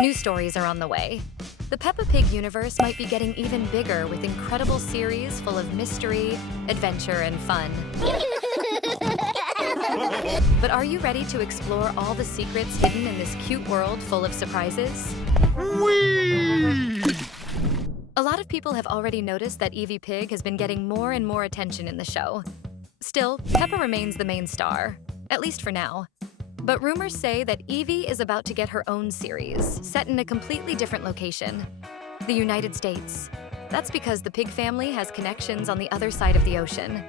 New stories are on the way. The Peppa Pig universe might be getting even bigger with incredible series full of mystery, adventure, and fun. But are you ready to explore all the secrets hidden in this cute world full of surprises? Whee! A lot of people have already noticed that EVIE Pig has been getting more and more attention in the show. Still, Peppa remains the main star, at least for now. But rumors say that EVIE is about to get her own series, set in a completely different location, the United States. That's because the pig family has connections on the other side of the ocean,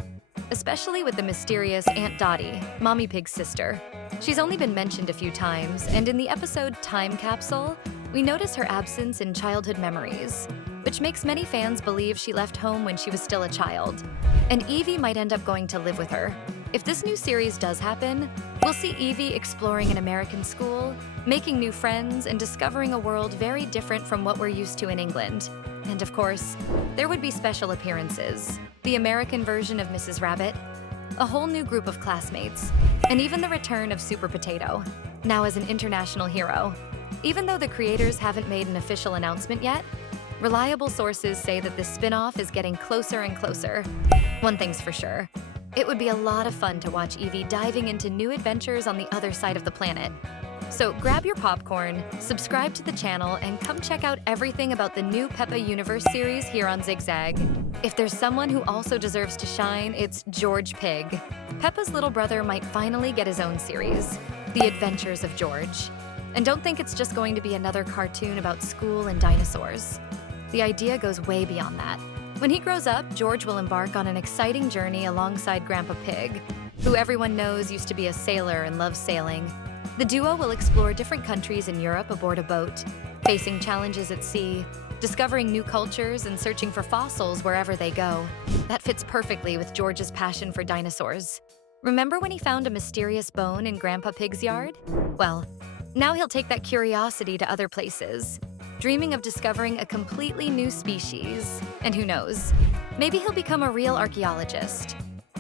especially with the mysterious Aunt Dottie, Mommy Pig's sister. She's only been mentioned a few times, and in the episode Time Capsule, we notice her absence in childhood memories, which makes many fans believe she left home when she was still a child, and EVIE might end up going to live with her. If this new series does happen, we'll see EVIE exploring an American school, making new friends, and discovering a world very different from what we're used to in England. And of course, there would be special appearances, the American version of Mrs. Rabbit, a whole new group of classmates, and even the return of Super Potato, now as an international hero. Even though the creators haven't made an official announcement yet, reliable sources say that this spin-off is getting closer and closer. One thing's for sure. It would be a lot of fun to watch EVIE diving into new adventures on the other side of the planet. So grab your popcorn, subscribe to the channel, and come check out everything about the new Peppa Universe series here on Zigzag. If there's someone who also deserves to shine, it's George Pig. Peppa's little brother might finally get his own series, The Adventures of George. And don't think it's just going to be another cartoon about school and dinosaurs. The idea goes way beyond that. When he grows up, George will embark on an exciting journey alongside Grandpa Pig, who everyone knows used to be a sailor and loves sailing. The duo will explore different countries in Europe aboard a boat, facing challenges at sea, discovering new cultures, and searching for fossils wherever they go. That fits perfectly with George's passion for dinosaurs. Remember when he found a mysterious bone in Grandpa Pig's yard? Well, now he'll take that curiosity to other places, dreaming of discovering a completely new species. And who knows, maybe he'll become a real archaeologist.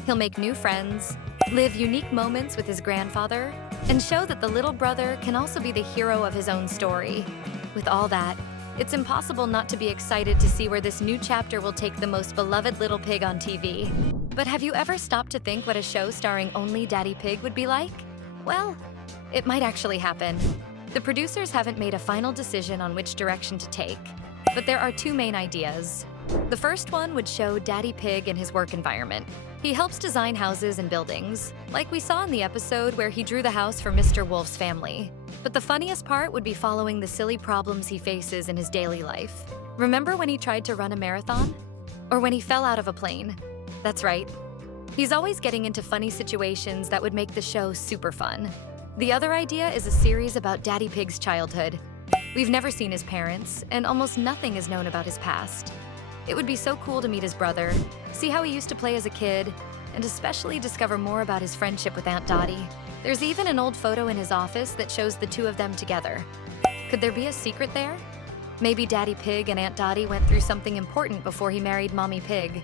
He'll make new friends, live unique moments with his grandfather, and show that the little brother can also be the hero of his own story. With all that, it's impossible not to be excited to see where this new chapter will take the most beloved little pig on TV. But have you ever stopped to think what a show starring only Daddy Pig would be like? Well, it might actually happen. The producers haven't made a final decision on which direction to take, but there are two main ideas. The first one would show Daddy Pig in his work environment. He helps design houses and buildings, like we saw in the episode where he drew the house for Mr. Wolf's family. But the funniest part would be following the silly problems he faces in his daily life. Remember when he tried to run a marathon? Or when he fell out of a plane? That's right. He's always getting into funny situations that would make the show super fun. The other idea is a series about Daddy Pig's childhood. We've never seen his parents, and almost nothing is known about his past. It would be so cool to meet his brother, see how he used to play as a kid, and especially discover more about his friendship with Aunt Dottie. There's even an old photo in his office that shows the two of them together. Could there be a secret there? Maybe Daddy Pig and Aunt Dottie went through something important before he married Mommy Pig.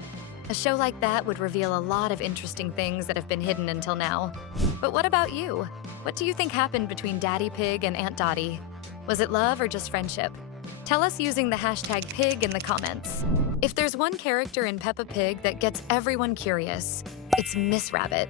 A show like that would reveal a lot of interesting things that have been hidden until now. But what about you? What do you think happened between Daddy Pig and Aunt Dottie? Was it love or just friendship? Tell us using the hashtag pig in the comments. If there's one character in Peppa Pig that gets everyone curious, it's Miss Rabbit.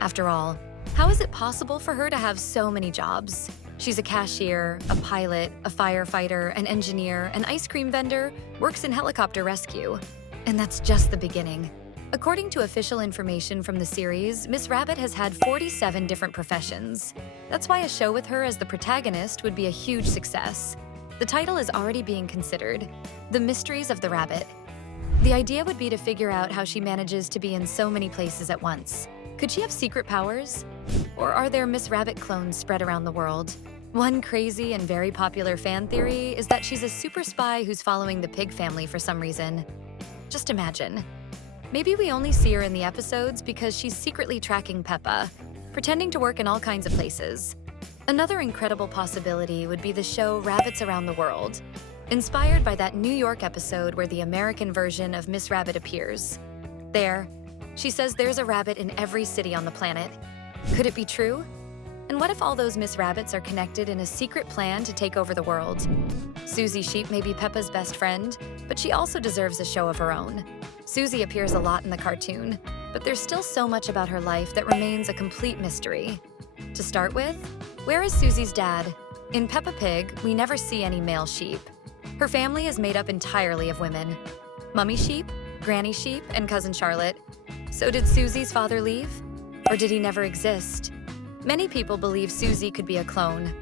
After all, how is it possible for her to have so many jobs? She's a cashier, a pilot, a firefighter, an engineer, an ice cream vendor, works in helicopter rescue. And that's just the beginning. According to official information from the series, Miss Rabbit has had 47 different professions. That's why a show with her as the protagonist would be a huge success. The title is already being considered, The Mysteries of the Rabbit. The idea would be to figure out how she manages to be in so many places at once. Could she have secret powers? Or are there Miss Rabbit clones spread around the world? One crazy and very popular fan theory is that she's a super spy who's following the pig family for some reason. Just imagine. Maybe we only see her in the episodes because she's secretly tracking Peppa, pretending to work in all kinds of places. Another incredible possibility would be the show Rabbits Around the World, inspired by that New York episode where the American version of Miss Rabbit appears. There, she says there's a rabbit in every city on the planet. Could it be true? And what if all those Miss Rabbits are connected in a secret plan to take over the world? SUSIE Sheep may be Peppa's best friend, but she also deserves a show of her own. SUSIE appears a lot in the cartoon, but there's still so much about her life that remains a complete mystery. To start with, where is SUSIE's dad? In Peppa Pig, we never see any male sheep. Her family is made up entirely of women. Mummy Sheep, Granny Sheep, and Cousin Charlotte. So did SUSIE's father leave? Or did he never exist? Many people believe SUSIE could be a clone.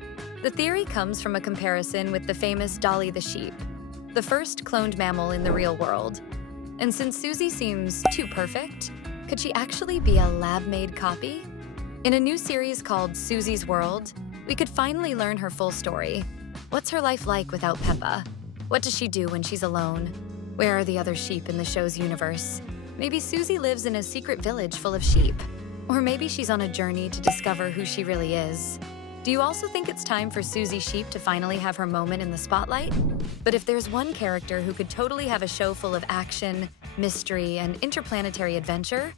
The theory comes from a comparison with the famous Dolly the sheep, the first cloned mammal in the real world. And since SUSIE seems too perfect, could she actually be a lab-made copy? In a new series called SUSIE's World, we could finally learn her full story. What's her life like without Peppa? What does she do when she's alone? Where are the other sheep in the show's universe? Maybe SUSIE lives in a secret village full of sheep. Or maybe she's on a journey to discover who she really is. Do you also think it's time for SUSIE Sheep to finally have her moment in the spotlight? But if there's one character who could totally have a show full of action, mystery, and interplanetary adventure,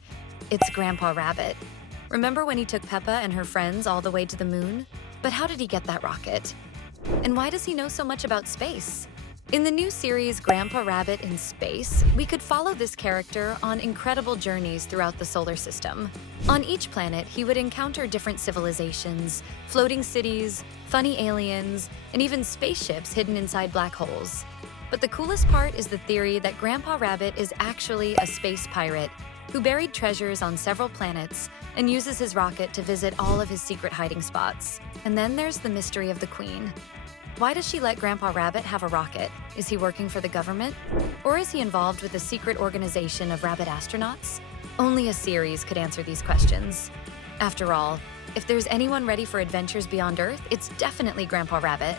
it's Grandpa Rabbit. Remember when he took Peppa and her friends all the way to the moon? But how did he get that rocket? And why does he know so much about space? In the new series Grandpa Rabbit in Space, we could follow this character on incredible journeys throughout the solar system. On each planet, he would encounter different civilizations, floating cities, funny aliens, and even spaceships hidden inside black holes. But the coolest part is the theory that Grandpa Rabbit is actually a space pirate who buried treasures on several planets and uses his rocket to visit all of his secret hiding spots. And then there's the mystery of the Queen. Why does she let Grandpa Rabbit have a rocket? Is he working for the government? Or is he involved with a secret organization of rabbit astronauts? Only a series could answer these questions. After all, if there's anyone ready for adventures beyond Earth, it's definitely Grandpa Rabbit.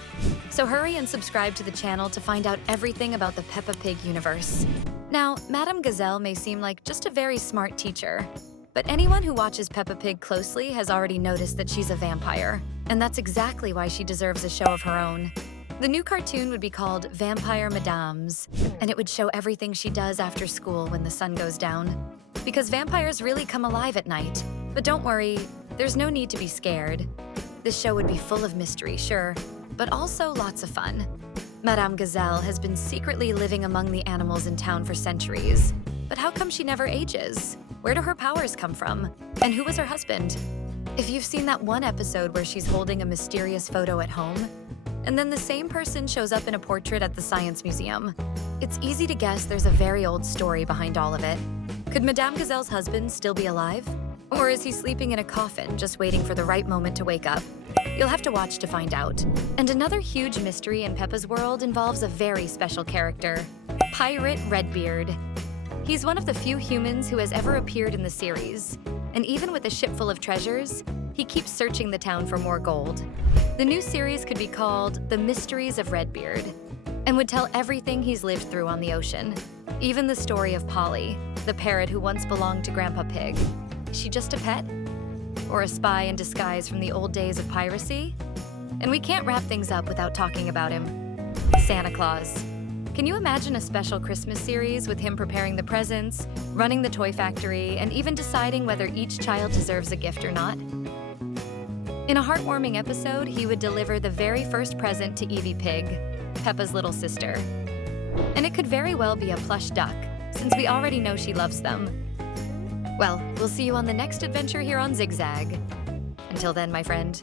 So hurry and subscribe to the channel to find out everything about the Peppa Pig universe. Now, Madame Gazelle may seem like just a very smart teacher, but anyone who watches Peppa Pig closely has already noticed that she's a vampire. And that's exactly why she deserves a show of her own. The new cartoon would be called Vampire Madames, and it would show everything she does after school when the sun goes down. Because vampires really come alive at night. But don't worry, there's no need to be scared. This show would be full of mystery, sure, but also lots of fun. Madame Gazelle has been secretly living among the animals in town for centuries. But how come she never ages? Where do her powers come from? And who was her husband? If you've seen that one episode where she's holding a mysterious photo at home, and then the same person shows up in a portrait at the Science Museum, it's easy to guess there's a very old story behind all of it. Could Madame Gazelle's husband still be alive? Or is he sleeping in a coffin, just waiting for the right moment to wake up? You'll have to watch to find out. And another huge mystery in Peppa's world involves a very special character, Pirate Redbeard. He's one of the few humans who has ever appeared in the series. And even with a ship full of treasures, he keeps searching the town for more gold. The new series could be called The Mysteries of Redbeard and would tell everything he's lived through on the ocean. Even the story of Polly, the parrot who once belonged to Grandpa Pig. Is she just a pet? Or a spy in disguise from the old days of piracy? And we can't wrap things up without talking about him. Santa Claus. Can you imagine a special Christmas series with him preparing the presents, running the toy factory, and even deciding whether each child deserves a gift or not? In a heartwarming episode, he would deliver the very first present to EVIE Pig, Peppa's little sister. And it could very well be a plush duck, since we already know she loves them. Well, we'll see you on the next adventure here on Zigzag. Until then, my friend,